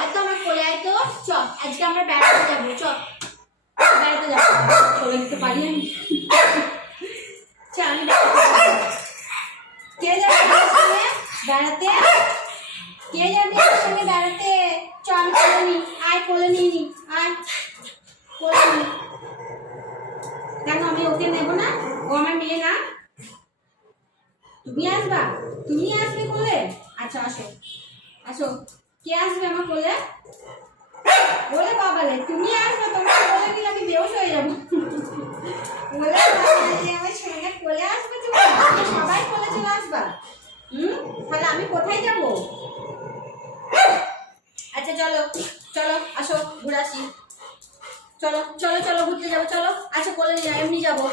আর তো আমার কোলে আয় তো। চ আজকে আমরা বেড়াতে যাবো। চ বেড়াতে যাবো। কোলে নিতে পারি আমি? চ আমি কে যাবে আমার সঙ্গে বেড়াতে? কে যাবে আমার সঙ্গে বেড়াতে? চ আমি কোলে নি। আয় কোলে নিয়ে নি। আয় কোলে নি। কেন আমি ওকে নেব না? ও আমার মেয়ে না? তুমি আসবা? তুমি আসবে কোলে? আচ্ছা আসো আসো। কে আসবে আমার কোলে? বলে বাবালে তুমি আসবে, তোমার কোলে নিয়ে আমি বেহুশ হয়ে যাবো। বলে বাবালে আমার সঙ্গে কোলে আসবে তুমি? সবাই কোলে চলে আসবা? তাহলে আমি কোথায় যাব? আচ্ছা চলো চলো আসো ঘুরে আসি। চলো চলো চলো ঘুরতে যাবো। চলো আচ্ছা কোলে নিয়ে এমনি যাবো।